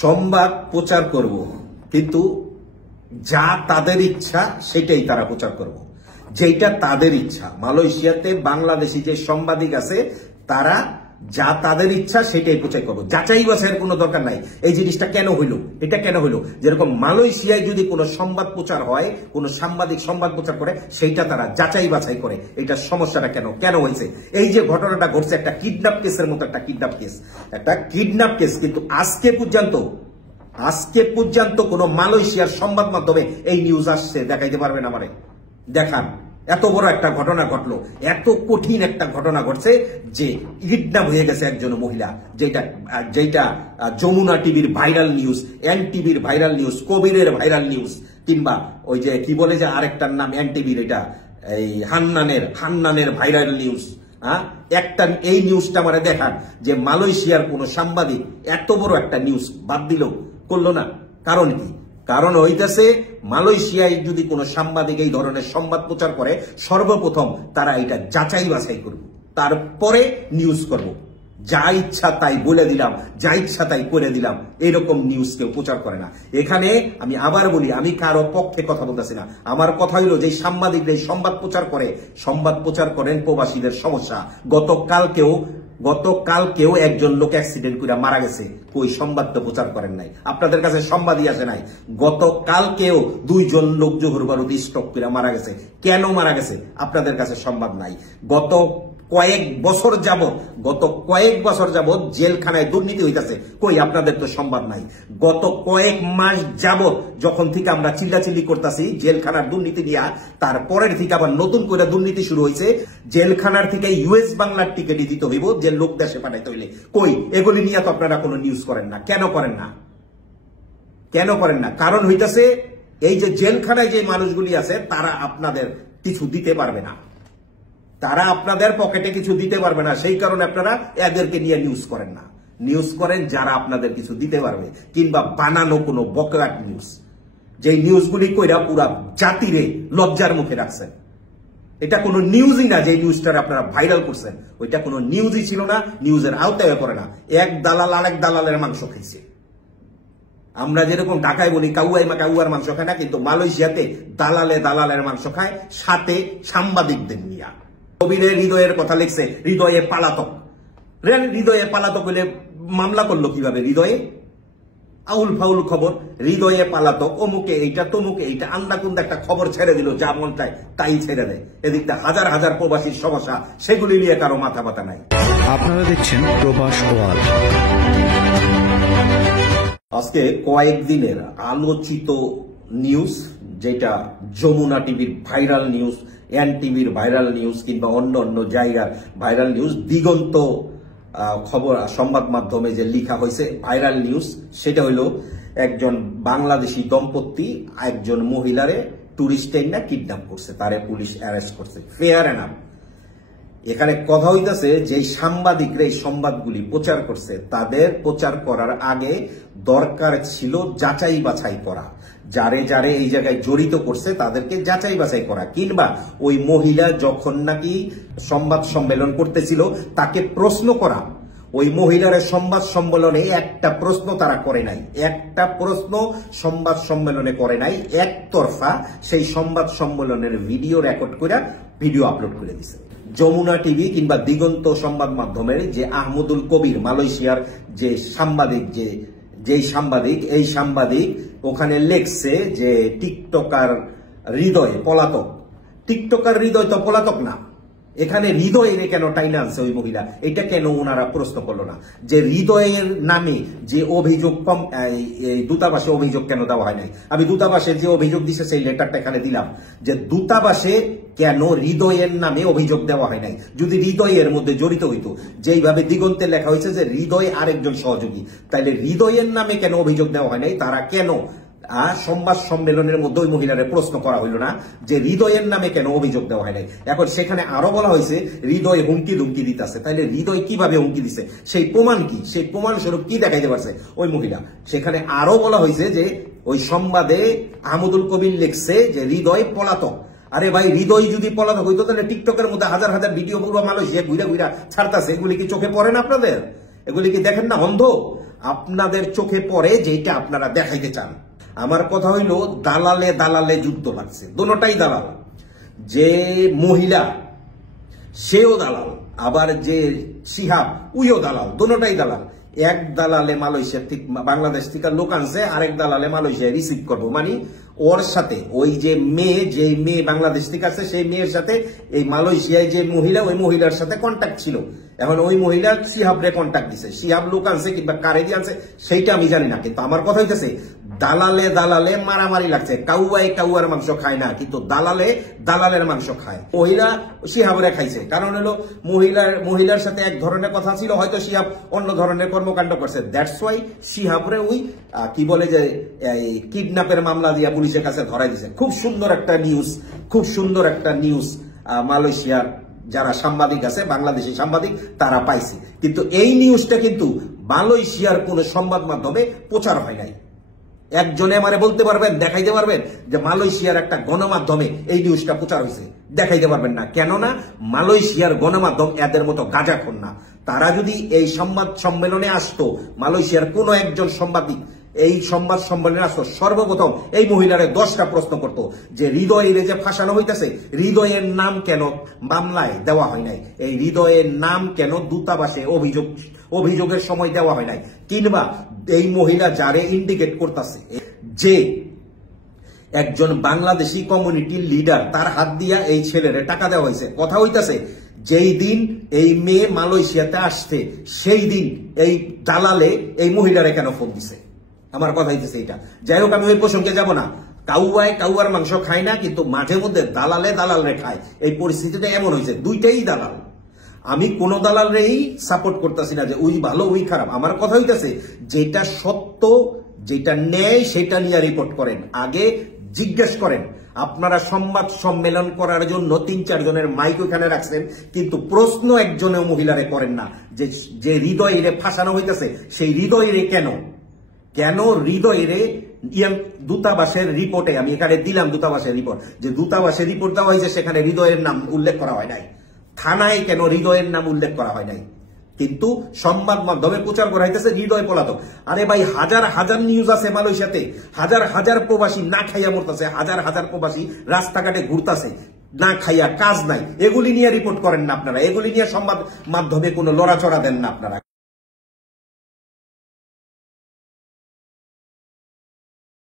সংবাদ প্রচার করব, কিন্তু যা তাদের ইচ্ছা সেটাই তারা প্রচার করব, যেটা তাদের ইচ্ছা। মালয়েশিয়াতে বাংলাদেশি যে সাংবাদিক আছে তারা যা তাদের ইচ্ছা সেটাই প্রচার করবো, যাচাই বাছাইয়ের কোনো দরকার নাই। এই জিনিসটা কেন হইল? এটা কেন হইল? যেরকম মালয়েশিয়ায় যদি কোনো সংবাদ প্রচার হয়, কোনো সাংবাদিক সংবাদ প্রচার করে, সেইটা তারা যাচাই বাছাই করে। এটা সমস্যাটা কেন হয়েছে? এই যে ঘটনাটা ঘটছে, একটা কিডন্যাপ কেসের মতো, একটা কিডন্যাপ কেস, কিন্তু আজকে পর্যন্ত কোন মালয়েশিয়ার সংবাদ মাধ্যমে এই নিউজ আসছে দেখাইতে পারবেন আমারে? দেখান। এত বড় একটা ঘটনা ঘটলো, এত কঠিন একটা ঘটনা ঘটছে যে কিডন্যাপ হয়ে গেছে একজন মহিলা, যেটা যমুনা টিভির ভাইরাল নিউজ, এন টিভির ভাইরাল নিউজ, কবিরের ভাইরাল নিউজ, কিংবা ওই যে কি বলে যে আরেকটার নাম এন টিভির, এটা এই হান্নানের ভাইরাল নিউজ। এই নিউজটা আমারে দেখান যে মালয়েশিয়ার কোন সাংবাদিক এত বড় একটা নিউজ বাদ দিল, করলো না। কারণ কি? কারণ হইতেছে মালয়েশিয়ায় যদি কোনো সাংবাদিক এই ধরনের সংবাদ প্রচার করে, সর্বপ্রথম তারা এটা যাচাই বাছাই করবে, তারপরে নিউজ করব। যা ইচ্ছা তাই বলে দিলাম, যা ইচ্ছা তাই করে দিলাম, এরকম নিউজ কেউ প্রচার করে না। এখানে আমি আবার বলি, আমি কারো পক্ষে কথা বলতেছি না। আমার কথা হইল যে সাংবাদিকরা এই সংবাদ প্রচার করেন প্রবাসীদের সমস্যা। গতকালকেও একজন লোক অ্যাক্সিডেন্ট করে মারা গেছে, কই সংবাদ তো প্রচার করেন নাই, আপনাদের কাছে সংবাদই আসে নাই। গতকালকেও 2 জন লোক জোহর বারুদ স্ট্রোক করে মারা গেছে। কেন মারা গেছে? আপনাদের কাছে সংবাদ নাই। গত কয়েক বছর যাবত জেলখানায় দুর্নীতি হইতেছে, কই আপনাদের তো সংবাদ নাই। গত কয়েক মাস যাবত যখন থেকে আমরা চিল্লাচিল্লি করতেছি জেলখানার দুর্নীতি নিয়ে, তারপরের থেকে আবার নতুন করে দুর্নীতি শুরু হয়েছে। জেলখানার থেকে ইউএস বাংলার টিকিট দিতে হইব, যে লোক দেশে পাঠাইতে হইলে। কই এগুলি নিয়ে তো আপনারা কোনো নিউজ করেন না। কেন করেন না? কারণ হইতেছে এই যে জেলখানায় যে মানুষগুলি আছে তারা আপনাদের কিছু দিতে পারবে না, তারা আপনাদের পকেটে কিছু দিতে পারবে না। সেই কারণে আপনারা এদেরকে নিয়ে নিউজ করেন না। নিউজ করেন যারা আপনাদের কিছু দিতে পারবে, কিংবা বানানো কোনো বকরাট নিউজ, যে নিউজগুলি কইরা পুরা জাতিরে লজ্জার মুখে রাখছেন। এটা কোনো নিউজই না, যে নিউজটা আপনারা ভাইরাল করছেন ওইটা কোনো নিউজই ছিল না, নিউজের আওতায় পড়ে না। এক দালাল আরেক দালালের মাংস খাইছে। আমরা যেরকম ঢাকায় বলি কাউয়ার মাংস খায় না, কিন্তু মালয়েশিয়াতে দালালের মাংস খায়, সাথে সাংবাদিকদের নিয়ে। কবিরের হৃদয়ের কথা লিখছে, হৃদয়ে পালাতক হইলে মামলা করলো কিভাবে? হৃদয়ে আউল ফাউল খবর, হৃদয়ে পালাতক, অমুকে এইটা তমুকে এইটা, আন্দাকুন্দা একটা খবর ছেড়ে দিল, যা মন চায় তাই ছেড়ে দেয়। এদিকটা হাজার হাজার প্রবাসীর সমস্যা, সেগুলি নিয়ে কারো মাথা ব্যথা নাই। আপনারা দেখছেন প্রবাস ওয়ার্ল্ড। আজকে কয়েকদিনের আলোচিত নিউজ, যেটা যমুনা টিভির ভাইরাল নিউজ, এন টিভির ভাইরাল নিউজ, কিংবা অন্য জায়গার ভাইরাল নিউজ, দিগন্ত খবর সংবাদ মাধ্যমে যে লিখা হয়েছে ভাইরাল নিউজ, সেটা হইল একজন বাংলাদেশি দম্পতি একজন মহিলারে টুরিস্ট না কিডন্যাপ করছে, তারে পুলিশ অ্যারেস্ট করছে। Fair enough. এখানে কথা হইতেছে যে সাংবাদিকরা এই সংবাদগুলি প্রচার করছে, তাদের প্রচার করার আগে দরকার ছিল যাচাই বাছাই করা। যারে এই জায়গায় জড়িত করছে তাদেরকে যাচাই বাছাই করা, কিংবা ওই মহিলা যখন নাকি সংবাদ সম্মেলন করতেছিল তাকে প্রশ্ন করা। ওই মহিলার সংবাদ সম্মেলনে একটা প্রশ্ন তারা করে নাই, সংবাদ সম্মেলনে করে নাই, একতরফা সেই সংবাদ সম্মেলনের ভিডিও রেকর্ড করে ভিডিও আপলোড করে দিছে। যমুনা টিভি কিংবা দিগন্ত সংবাদ মাধ্যমের যে আহমদুল কবির, মালয়েশিয়ার যে সাংবাদিক, এই সাংবাদিক ওখানে লেখছে যে টিকটকার হৃদয় পলাতক। টিকটকার হৃদয় তো পলাতক না, এখানে হৃদয়ের কেন টাইনা আনছে ওই মহিলা, এটা কেন ওনারা প্রশ্ন করলো না? যে হৃদয়ের নামে যে অভিযোগ দূতাবাসে অভিযোগ কেন দেওয়া হয় নাই? আমি দূতাবাসে যে অভিযোগ দিছে সেই লেটারটা এখানে দিলাম, যে দূতাবাসে কেন হৃদয়ের নামে অভিযোগ দেওয়া হয় নাই? যদি হৃদয়ের মধ্যে জড়িত হইতো, যেইভাবে দিগন্তে লেখা হয়েছে যে হৃদয় আরেকজন সহযোগী, তাইলে হৃদয়ের নামে কেন অভিযোগ দেওয়া হয় নাই? তারা কেন সংবাদ সম্মেলনের মধ্যে ওই মহিলারে প্রশ্ন করা হইল না যে হৃদয়ের নামে কেন অভিযোগ দেওয়া হয় নাই? এখন সেখানে আরো বলা হয়েছে হৃদয় হুমকি ধুমকি দিতেছে। তাইলে হৃদয় কিভাবে হুমকি দিছে, সেই প্রমাণ কি? সেই প্রমাণ স্বরূপ কি দেখাইতে পারছে ওই মহিলা? সেখানে আরো বলা হয়েছে যে ওই সংবাদে আহমদুল কবির লিখছে যে হৃদয় পলাতক। আরে ভাই, হৃদয় যদি পলাতক হইতো তাহলে টিকটকের মধ্যে হাজার হাজার ভিডিও পুরো মালয়েশিয়া ঘুরা ছাড়তাছে, এগুলি কি চোখে পড়ে না আপনাদের? এগুলি কি দেখেন না? অন্ধ? আপনাদের চোখে পড়ে যেটা আপনারা দেখাইতে চান। আমার কথা হইল দালালে দালালে যুদ্ধ লাগছে, দোনোটাই দালাল। যে মহিলা সেও দালাল, আবার যে শিহাব উইও দালাল, দোনোটাই দালাল। এক দালালে মালয়েশিয়া ঠিক বাংলাদেশ থেকে লোক আনছে, আরেক দালালে মালয়েশিয়া রিসিভ করবো, মানে ওর সাথে ওই যে মেয়ে বাংলাদেশ থেকে আসছে সেই মেয়ের সাথে এই মালয়েশিয়ায় যে মহিলা, ওই মহিলার সাথে কন্ট্যাক্ট ছিল। এখন ওই মহিলা শিহাবরে কন্ট্যাক্ট দিছে, শিহাব লোক আনছে কিংবা কারে দিয়ে আনছে সেইটা আমি জানি না, কিন্তু আমার কথা হইতেছে দালালে দালালে মারামারি লাগছে। কাউয়ার মাংস খায় না, কিন্তু দালালে দালালের মাংস খায়। মহিলা শিহাবরে খাইছে, কারণ হলো মহিলার সাথে এক ধরনের কথা ছিল, হয়তো শিহাব অন্য ধরনের কর্মকাণ্ড করছে। দ্যাটস ওয়াই শিহাবরে ওই কি বলে যে কিডন্যাপের মামলা দিয়া পুলিশের কাছে ধরাই দিছে। খুব সুন্দর একটা নিউজ মালয়েশিয়ার যারা সাংবাদিক আছে, বাংলাদেশি সাংবাদিক, তারা পাইছে। কিন্তু এই নিউজটা কিন্তু মালয়েশিয়ার কোন সংবাদ মাধ্যমে প্রচার হয় নাই। একজনে আমারে বলতে পারবেন, দেখাইতে পারবেন যে মালয়েশিয়ার একটা গণমাধ্যমে এই নিউজটা প্রচার হয়েছে? দেখাইতে পারবেন না। কেননা মালয়েশিয়ার গণমাধ্যম এদের মতো গাঁজাখোর না। তারা যদি এই সংবাদ সম্মেলনে আসতো, মালয়েশিয়ার কোন একজন সাংবাদিক এই সংবাদ সম্মেলনে আসতো, সর্বপ্রথম এই মহিলারে 10টা প্রশ্ন করতো যে হৃদয়ের যে ফাঁসানো হইতেছে, হৃদয়ের নাম কেন মামলায় দেওয়া হয় নাই, এই হৃদয়ের নাম কেন দূতাবাসে অভিযোগের সময় দেওয়া হয় নাই, কিংবা এই মহিলা যারে ইন্ডিকেট করতেছে যে একজন বাংলাদেশি কমিউনিটির লিডার, তার হাত দিয়া এই ছেলেরে টাকা দেওয়া হয়েছে। কথা হইতেছে যেই দিন এই মেয়ে মালয়েশিয়াতে আসছে সেই দিন এই দালালে এই মহিলারে কেন ফোন দিছে? আমার কথা হইতেছে এটা। যাই হোক, আমি ওই প্রসঙ্গে যাব না। কাউয়ার মাংস খায় না, কিন্তু মাঝে মধ্যে দালালে খায়। এই পরিস্থিতিটা এমন হয়েছে, দুইটাই দালাল। আমি কোন দালালেরই সাপোর্ট করতেছি না যে ওই ভালো ওই খারাপ। আমার কথা হইতেছে যেটা সত্য, যেটা ন্যায়, সেটা নিয়ে রিপোর্ট করেন। আগে জিজ্ঞেস করেন। আপনারা সংবাদ সম্মেলন করার জন্য 3-4 জনের মাইক ওখানে রাখছেন, কিন্তু প্রশ্ন একজনেও মহিলারে করেন না যে হৃদয়ের ফাঁসানো হইতেছে সেই হৃদয়ের কেন হৃদয়ের দূতাবাসের রিপোর্টে, আমি এখানে দিলাম দূতাবাসের রিপোর্ট, যে দূতাবাসের রিপোর্ট দেওয়া হয়েছে, সেখানে হৃদয়ের নাম উল্লেখ করা হয় নাই। থানায় কেন হৃদয়ের নাম উল্লেখ করা হয় নাই, কিন্তু সংবাদ মাধ্যমে প্রচার করা হইতেছে হৃদয় পলাতক। আরে ভাই, হাজার নিউজ আছে মালয়েশিয়াতে, হাজার প্রবাসী না খাইয়া মরতেছে, হাজার প্রবাসী রাস্তাঘাটে ঘুরতেছে না খাইয়া, কাজ নাই। এগুলি নিয়ে রিপোর্ট করেন না আপনারা, এগুলি নিয়ে সংবাদ মাধ্যমে কোনো লড়াচড়া দেন না আপনারা।